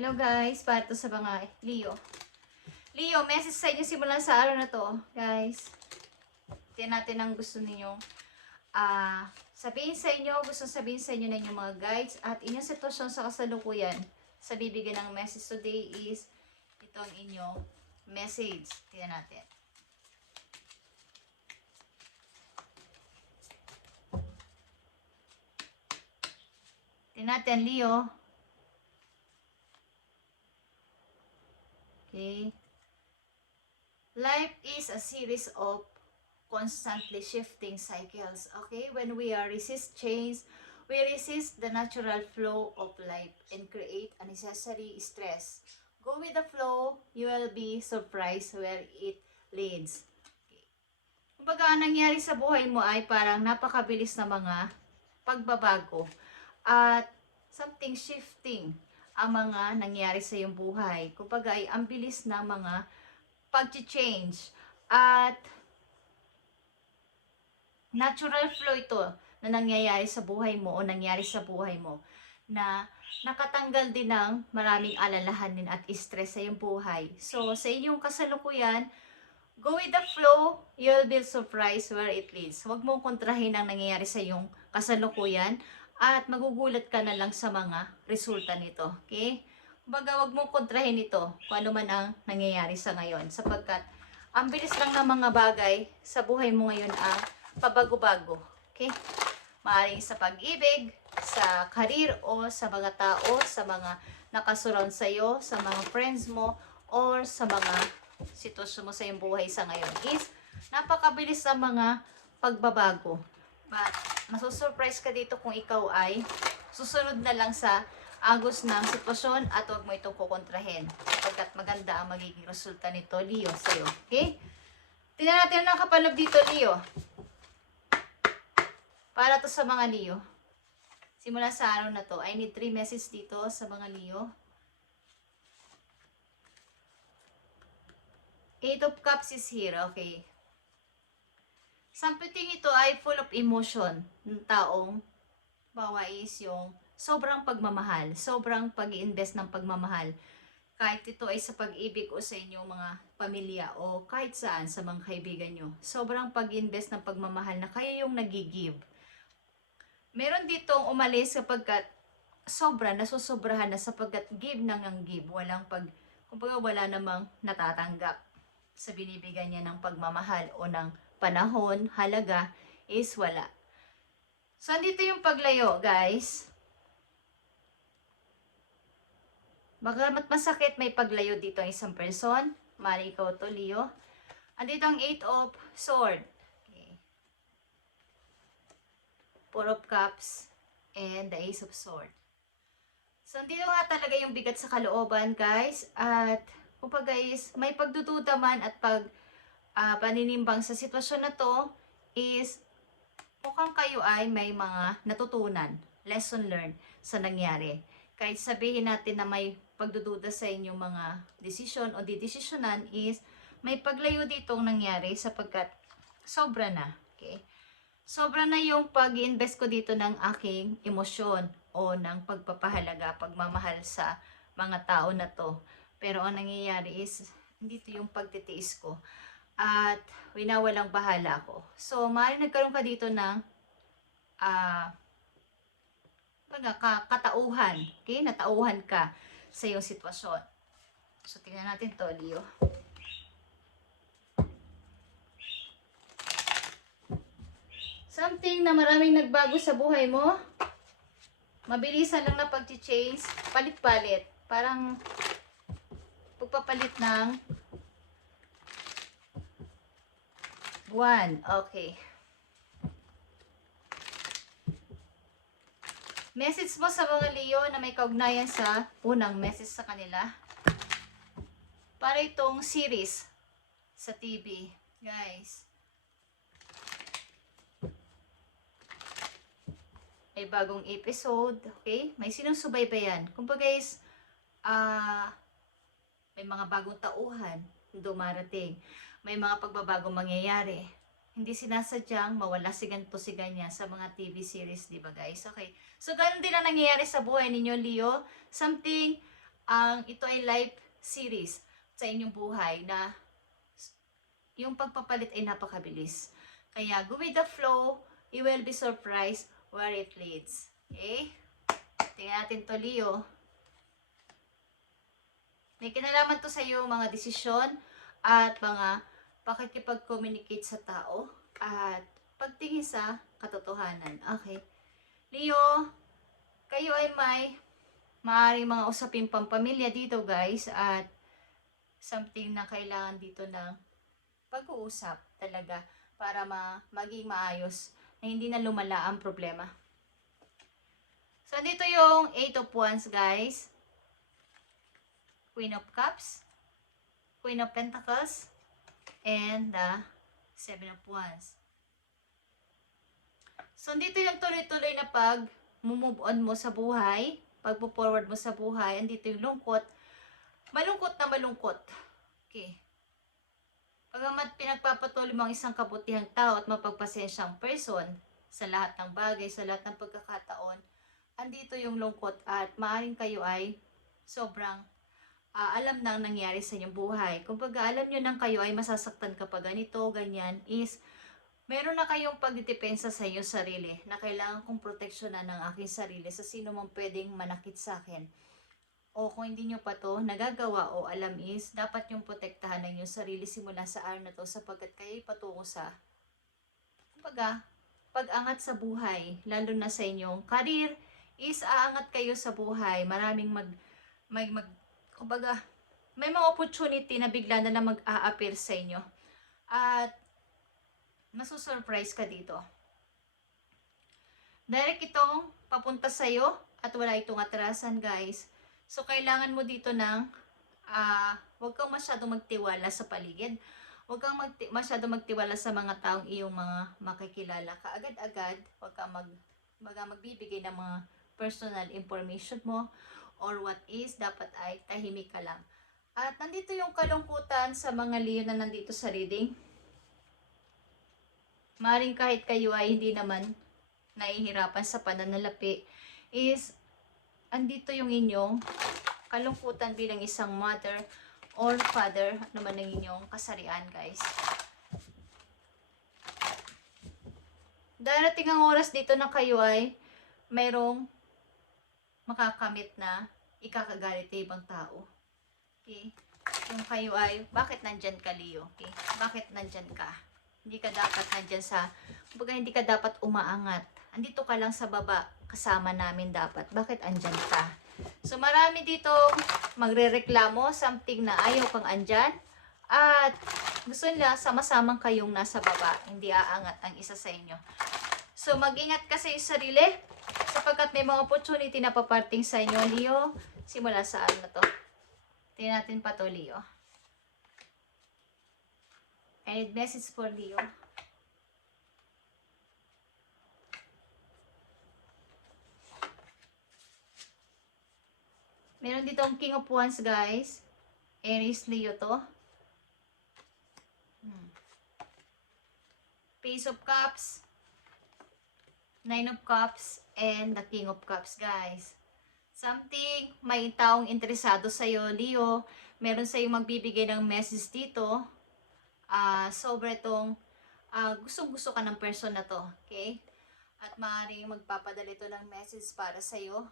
Hello guys, para to sa mga Leo. Leo, message sa inyo simula sa araw na to, guys. Tingnan natin ang gusto ninyong sabihin sa inyo, gusto sabihin sa inyo na inyong mga guides at inyong sitwasyon sa kasalukuyan. Sa bibigyan ng message today is itong inyong message. Tingnan natin. Tingnan natin, Leo. Okay. Life is a series of constantly shifting cycles. Okay? When we are resist change, we resist the natural flow of life and create unnecessary stress. Go with the flow, you will be surprised where it leads. Okay. Kumbaga, ang nangyari sa buhay mo ay parang napakabilis na mga pagbabago at something shifting ang mga nangyari sa iyong buhay. Kumbaga ay ang bilis na mga pag-change at natural flow ito na nangyayari sa buhay mo o nangyari sa buhay mo na nakatanggal din ng maraming alalahanin at stress sa iyong buhay. So, sa inyong kasalukuyan, go with the flow, you'll be surprised where it leads. Huwag mong kontrahin ang nangyayari sa iyong kasalukuyan at magugulat ka na lang sa mga resulta nito. Okay? Kumbaga, huwag mong kontrahin ito kung ano man ang nangyayari sa ngayon. Sapagkat, ang bilis lang ng mga bagay sa buhay mo ngayon ang pabago-bago. Okay? Maaaring sa pag-ibig, sa career, o sa mga tao, sa mga nakasurround sa iyo, sa mga friends mo, or sa mga sitwasyon mo sa iyong buhay sa ngayon is napakabilis ng mga pagbabago. But, masusurprise ka dito kung ikaw ay susunod na lang sa agos ng sitwasyon at huwag mo itong kukontrahin. Pagkat maganda ang magiging resulta nito, Leo, sa'yo. Okay? Tingnan natin ang kapaloob dito, Leo. Para to sa mga Leo. Simula sa araw na to, I need 3 messages dito sa mga Leo. 8 of Cups is here, okay. Something ito ay full of emotion ng taong bawa is yung sobrang pagmamahal, sobrang pag-i-invest ng pagmamahal. Kahit ito ay sa pag-ibig o sa inyong mga pamilya o kahit saan sa mga kaibigan nyo. Sobrang pag-invest ng pagmamahal na kayo yung nag-give. Meron ditong umalis kapagkat sobra, nasusobrahan na sapagkat give nang ang give. Kumbaga wala namang natatanggap sa binibigyan niya ng pagmamahal o ng panahon, halaga, is wala. So, andito yung paglayo, guys. Bagamat masakit, may paglayo dito ang isang person. Mali ikaw to, Leo. Andito ang 8 of Sword. Okay. 4 of Cups and the Ace of Sword. So, andito nga talaga yung bigat sa kalooban, guys. At, kumbaga guys, may pagdududa man at paninimbang sa sitwasyon na to is mukhang kayo ay may mga natutunan, lesson learned sa nangyari. Kahit sabihin natin na may pagdududa sa inyong mga desisyon o didesisyonan is may paglayo ditong nangyari sapagkat sobra na. Okay? Sobra na yung pag-invest ko dito ng aking emosyon o ng pagpapahalaga, pagmamahal sa mga tao na to. Pero ang nangyayari is dito yung pagtitiis ko. At winawalang bahala ko. So, maaaring nagkaroon ka dito ng katauhan. Okay? Natauhan ka sa iyong sitwasyon. So, tingnan natin to, Leo. Something na maraming nagbago sa buhay mo. Mabilisan lang na pag-change. Palit-palit. Parang pagpapalit ng buwan. Okay. Message mo sa mga Leo na may kaugnayan sa unang message sa kanila. Para itong series sa TV. Guys. May bagong episode. Okay? May sinusubaybayan. Kumbaga guys, may mga bagong tauhan dumarating. May mga pagbabagong mangyayari. Hindi sinasadyang mawala si ganito si ganyan sa mga TV series, di ba guys? Okay. So, ganun din ang nangyayari sa buhay ninyo, Leo. Something ito ay life series sa inyong buhay na yung pagpapalit ay napakabilis. Kaya go with the flow, you will be surprised where it leads. Okay? Tingnan natin to, Leo. May kinalaman to sa iyo mga desisyon at mga pakikipag-communicate sa tao at pagtingin sa katotohanan. Okay. Leo, kayo ay may maaaring mga usaping pampamilya dito, guys, at something na kailangan dito ng pag-uusap talaga para maging maayos na hindi na lumala ang problema. So, dito yung 8 of Wands, guys. Queen of Cups, Queen of Pentacles, and the 7 of Wands. So, dito yung tuloy-tuloy na pag-move on mo sa buhay, pag-forward mo sa buhay, andito yung lungkot, malungkot na malungkot. Okay. Pagamat pinagpapatuloy mo ang isang kabutihang tao at mapagpasensyang person sa lahat ng bagay, sa lahat ng pagkakataon, andito yung lungkot at maaaring kayo ay sobrang alam na ang nangyari sa inyong buhay. Kung alam nyo nang kayo ay masasaktan kapag ganito, ganyan, is meron na kayong pagdepensa sa inyong sarili na kailangan kong proteksyonan ng aking sarili sa sino mang pwedeng manakit sa akin. O kung hindi nyo pa to nagagawa o alam is, dapat yung protektahan ng inyong sarili simula sa araw na to sapagkat kayo patungo sa pag-angat sa buhay, lalo na sa inyong career, is aangat kayo sa buhay. Maraming may mga opportunity na bigla na mag-a-appear sa inyo. At masusurprise ka dito. Direct itong papunta sa'yo at wala itong atrasan, guys. So, kailangan mo dito ng huwag kang masyadong magtiwala sa paligid. Huwag kang masyadong magtiwala sa mga taong iyong mga makikilala ka agad-agad. Huwag kang magbibigay ng mga personal information mo or what is, dapat ay tahimik ka lang. At nandito yung kalungkutan sa mga Leo na nandito sa reading. Maring kahit kayo ay hindi naman nahihirapan sa pananalapi, is andito yung inyong kalungkutan bilang isang mother or father naman ng inyong kasarian, guys. Darating ang oras dito na kayo ay mayroong makakamit na ikakagalit ng ibang tao. Okay? Yung kayo ay, bakit nandyan ka, Leo? Okay? Bakit nandyan ka? Hindi ka dapat nandyan hindi ka dapat umaangat. Andito ka lang sa baba, kasama namin dapat. Bakit andyan ka? So, marami dito magrereklamo, something na ayaw kang andyan. At gusto nila sama-samang kayong nasa baba, hindi aangat ang isa sa inyo. So, mag-ingat kasi sa sarili, sapagkat may mga opportunity na paparting sa inyo, Leo, simula sa ano na to. Tingnan natin pa to, Leo. I need message for Leo. Meron dito ang King of Wands, guys. Aries, Leo to. Page of Cups, 9 of Cups, and the King of Cups, guys. Something, may taong interesado sa'yo, Leo. Meron sa'yo magbibigay ng message dito. Sobre itong gustong-gusto ka ng person na to. Okay? At maaaring magpapadala ito ng message para sa'yo.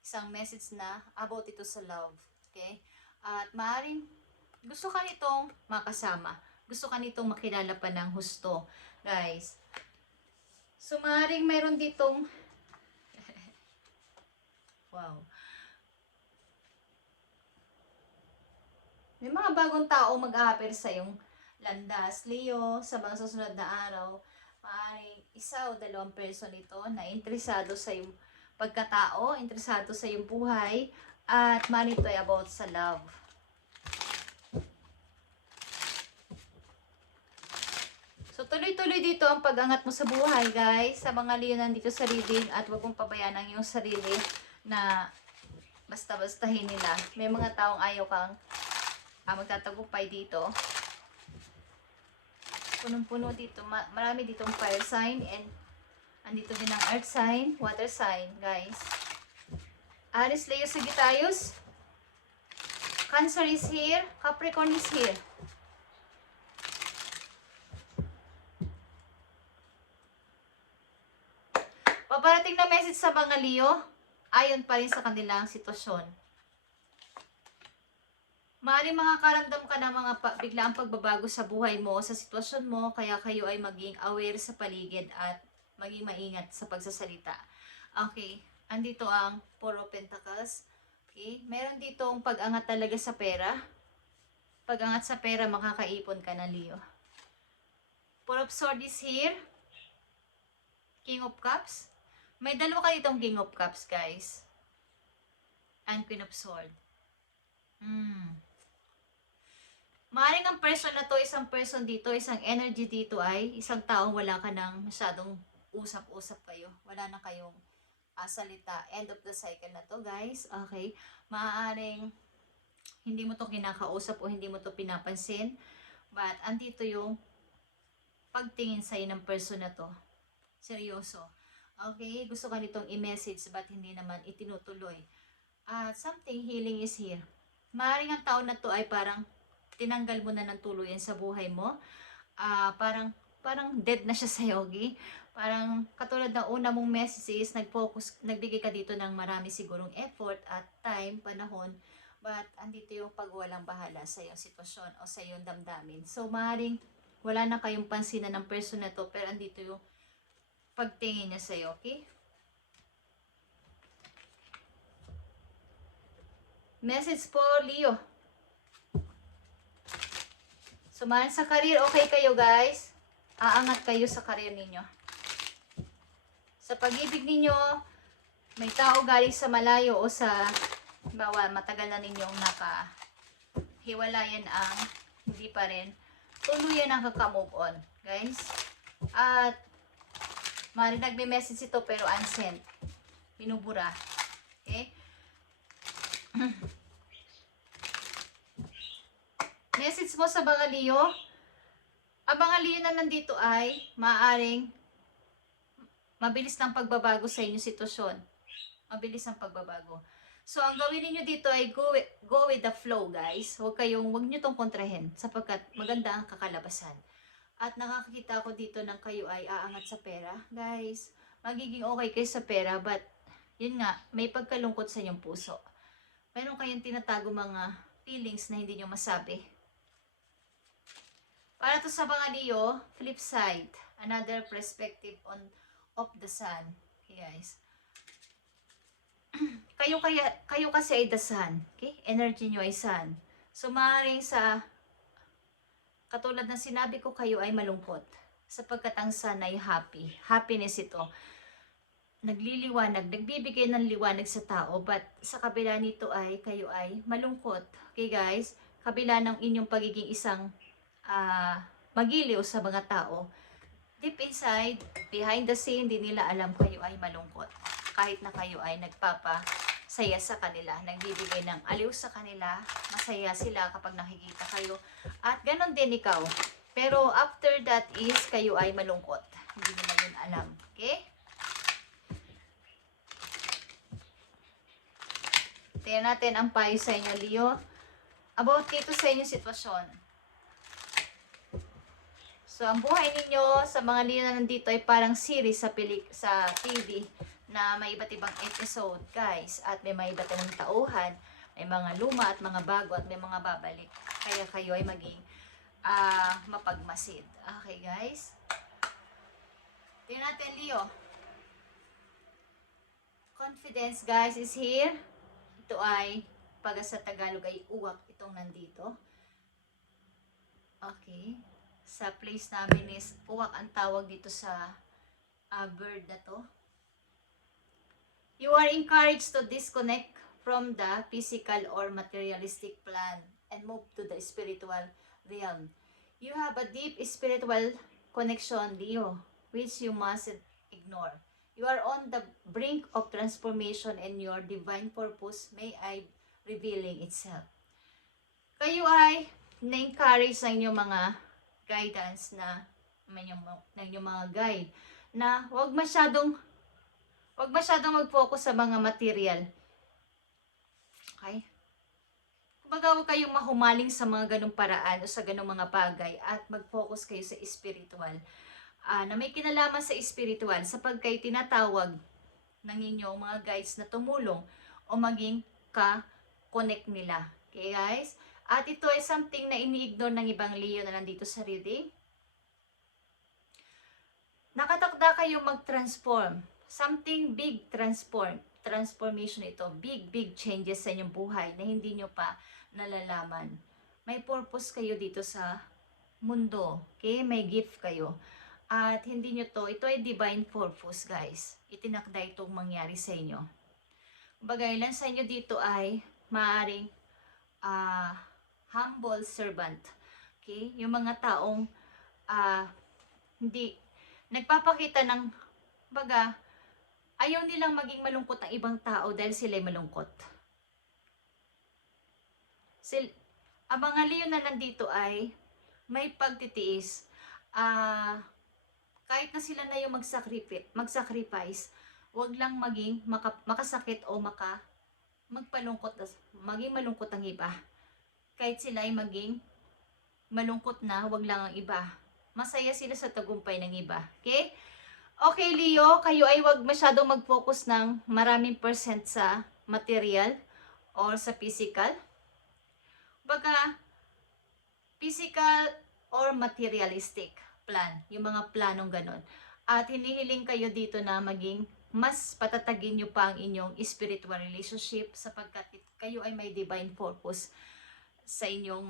Isang message na about ito sa love. Okay? At maaaring gusto ka nitong makasama. Gusto ka nitong makilala pa ng husto. Guys. So, maaaring mayroon ditong wow. May mga bagong tao mag-a-appear sa iyong landas, Leo, sa mga susunod na araw. Maaaring isa o dalawang person ito na interesado sa iyong pagkatao, interesado sa iyong buhay, at maaaring ito ay about sa love. So, tuloy-tuloy dito ang pag-angat mo sa buhay, guys. Sa mga Leo nandito sa reading, at huwag mong pabayaan ang iyong sarili na basta-bastahin nila. May mga taong ayaw kang magtatagumpay dito. Punong-puno dito. Marami ditong fire sign, and andito din ang earth sign, water sign, guys. Aries, Leo, Sagittarius. Cancer is here. Capricorn is here. Paparating na message sa mga Leo, ayon pa rin sa kanilang sitwasyon. Maaaring makakaramdam ka ng mga biglaang pagbabago sa buhay mo, sa sitwasyon mo, kaya kayo ay maging aware sa paligid at maging maingat sa pagsasalita. Okay, andito ang Four of Pentacles. Okay, meron dito ang pag-angat talaga sa pera. Pag-angat sa pera, makakaipon ka na, Leo. Four of Swords is here. King of Cups. May dalawa kayo itong King of Cups, guys. And Queen of Swords. Maaaring ang person na to, isang person dito, isang energy dito ay isang taong wala ka nang masyadong usap-usap kayo. Wala na kayong salita. End of the cycle na to, guys. Okay. Maaaring hindi mo to kinakausap o hindi mo to pinapansin. But andito yung pagtingin sa'yo ng person na to. Seryoso. Okay. Gusto ka nitong i-message but hindi naman itinutuloy. Something healing is here. Maaaring ang tao na to ay parang tinanggal mo na ng tuluyan sa buhay mo. Parang dead na siya sa yogi. Parang katulad ng una mong messages, nagbigay ka dito ng marami sigurong effort at time, panahon. But andito yung pagwalang bahala sa iyong sitwasyon o sa iyong damdamin. So maaaring wala na kayong pansinan ng person na to, pero andito yung pagtingin niya sa iyo, okay? Message po, Leo. Sumahan sa career, okay kayo, guys. Aangat kayo sa career ninyo. Sa pag-ibig ninyo, may tao galing sa malayo o sa matagal na ninyong nakahiwalayan ang hindi pa rin tuluyan ang kaka-move on, guys. At maaaring nagme-message ito pero unsent. Binubura. Okay? Message mo sa mga Leo. Ang mga Leo na nandito ay maaaring mabilis ng pagbabago sa inyong sitwasyon. Mabilis ang pagbabago. So, ang gawin niyo dito ay go with the flow, guys. Huwag niyo tong kontrahin sapagkat maganda ang kakalabasan. At nakakita ko dito ng kayo ay aangat sa pera. Guys, magiging okay kayo sa pera but yun nga, may pagkalungkot sa inyong puso. Meron kayong tinatago mga feelings na hindi nyo masabi. Para to sa mga Leo, flip side. Another perspective of the sun. Okay, guys. Kayo kasi ay the sun. Okay? Energy nyo ay sun. So, maaaring katulad ng sinabi ko, kayo ay malungkot. Sapagkat ang sun ay happy. Happiness ito. Nagliliwanag, nagbibigay ng liwanag sa tao. But sa kabila nito ay, kayo ay malungkot. Okay, guys? Kabila ng inyong pagiging isang magiliw sa mga tao, deep inside, behind the scene, di nila alam kayo ay malungkot. Kahit na kayo ay nagpapasaya sa kanila, nagbibigay ng aliw sa kanila, masaya sila kapag nakikita kayo. At ganon din ikaw. Pero after that is, kayo ay malungkot. Hindi nila yun alam. Okay? Tingnan natin ang payo sa inyo, Leo. About dito sa inyong sitwasyon. So, ang buhay ninyo sa mga Leo na nandito ay parang series sa TV na may iba't ibang episode, guys. At may iba't ibang tauhan, may mga luma at mga bago at may mga babalik. Kaya kayo ay maging mapagmasid. Okay, guys? Tingnan natin, Leo. Confidence, guys, is here. Ito ay, pag sa Tagalog ay uwak itong nandito. Okay. Sa place namin is uwak ang tawag dito sa bird na to. You are encouraged to disconnect from the physical or materialistic plan and move to the spiritual realm. You have a deep spiritual connection, Leo, which you mustn't ignore. You are on the brink of transformation and your divine purpose may I revealing itself. Kayo ay na-encourage sa inyong mga guidance na yung mga guide na wag masyadong mag-focus sa mga material. Okay? Baga huwag kayong mahumaling sa mga ganong paraan o sa ganong mga bagay at mag-focus kayo sa spiritual. Na may kinalaman sa spiritual sapag kayo tinatawag ng inyong mga guides na tumulong o maging ka-connect nila. Okay guys? At ito ay something na ini-ignore ng ibang Leo na nandito sa reading. Nakatakda kayong mag-transform. Something big transformation ito. Big changes sa inyong buhay na hindi nyo pa nalalaman. May purpose kayo dito sa mundo. Okay? May gift kayo. At hindi nyo ito ay divine purpose guys. Itinakda itong mangyari sa inyo. Bagay lang sa inyo dito ay maaaring humble servant. Okay? Yung mga taong hindi nagpapakita ng baga ayaw nilang maging malungkot ang ibang tao dahil sila'y malungkot. Ang mga Leo na nandito ay may pagtitiis. Kahit na sila na yung mag-sacrifice, wag lang maging makasakit o magpalungkot, maging malungkot ang iba. Kahit sila ay maging malungkot na, wag lang ang iba. Masaya sila sa tagumpay ng iba. Okay? Okay, Leo, kayo ay wag masyadong mag-focus ng maraming percent sa material or sa physical. Baga, physical or materialistic plan. Yung mga planong ganon. At hinihiling kayo dito na maging mas patatagin nyo pa ang inyong spiritual relationship sapagkat kayo ay may divine purpose sa inyong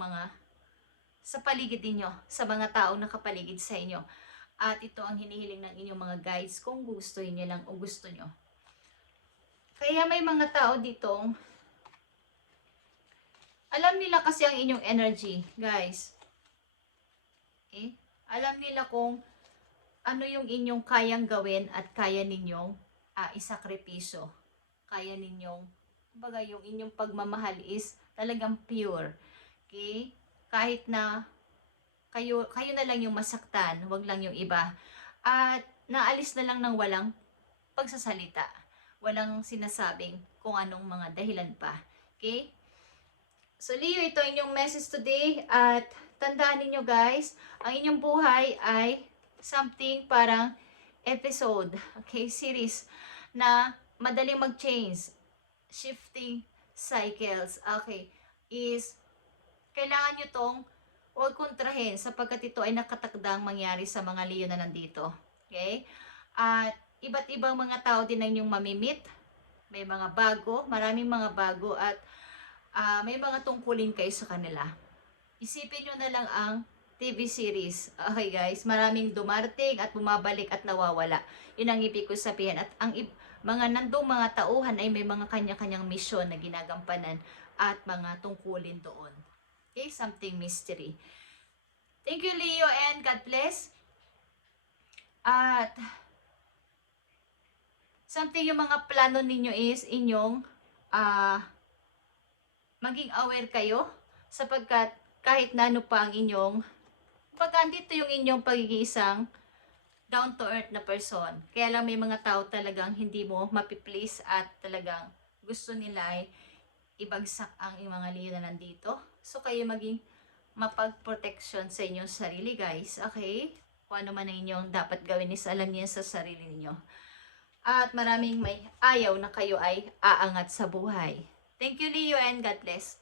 sa paligid ninyo, sa mga taong nakapaligid sa inyo. At ito ang hinihiling ng inyong mga guides kung gusto niyo lang o gusto nyo. Kaya may mga tao ditong alam nila kasi ang inyong energy, guys. Okay? Alam nila kung ano yung inyong kayang gawin at kaya ninyong isakripisyo. Kaya ninyong, baga yung inyong pagmamahal is talagang pure. Okay? Kahit na kayo na lang yung masaktan, wag lang yung iba. At naalis na lang ng walang pagsasalita. Walang sinasabing kung anong mga dahilan pa. Okay? So Leo, ito inyong message today at tandaan niyo guys, ang inyong buhay ay something parang episode, okay, series na madaling mag-change, shifting cycles, okay, is kailangan nyo tong huwag kontrahin sapagkat ito ay nakatakdang mangyari sa mga Leo na nandito, okay, at iba't ibang mga tao din ang inyong mamimit, may mga bago, maraming mga bago at may mga tungkulin kayo sa kanila. Isipin nyo na lang ang TV series. Okay guys, maraming dumarating at bumabalik at nawawala. Yun ang ibig ko sabihin. At ang mga nandong mga tauhan ay may mga kanya-kanyang misyon na ginagampanan at mga tungkulin doon. Okay, something mystery. Thank you Leo and God bless. At something yung mga plano ninyo is inyong maging aware kayo sapagkat kahit na ano pa ang inyong pag andito yung inyong pagiging isang down to earth na person. Kaya lang may mga tao talagang hindi mo mapiplease at talagang gusto nila ay ibagsak ang mga Leo na nandito. So kayo maging mapag-protection sa inyong sarili guys. Okay? Kung ano man ang inyong dapat gawin is alam niyo sa sarili niyo. At maraming may ayaw na kayo ay aangat sa buhay. Thank you Leo and God bless.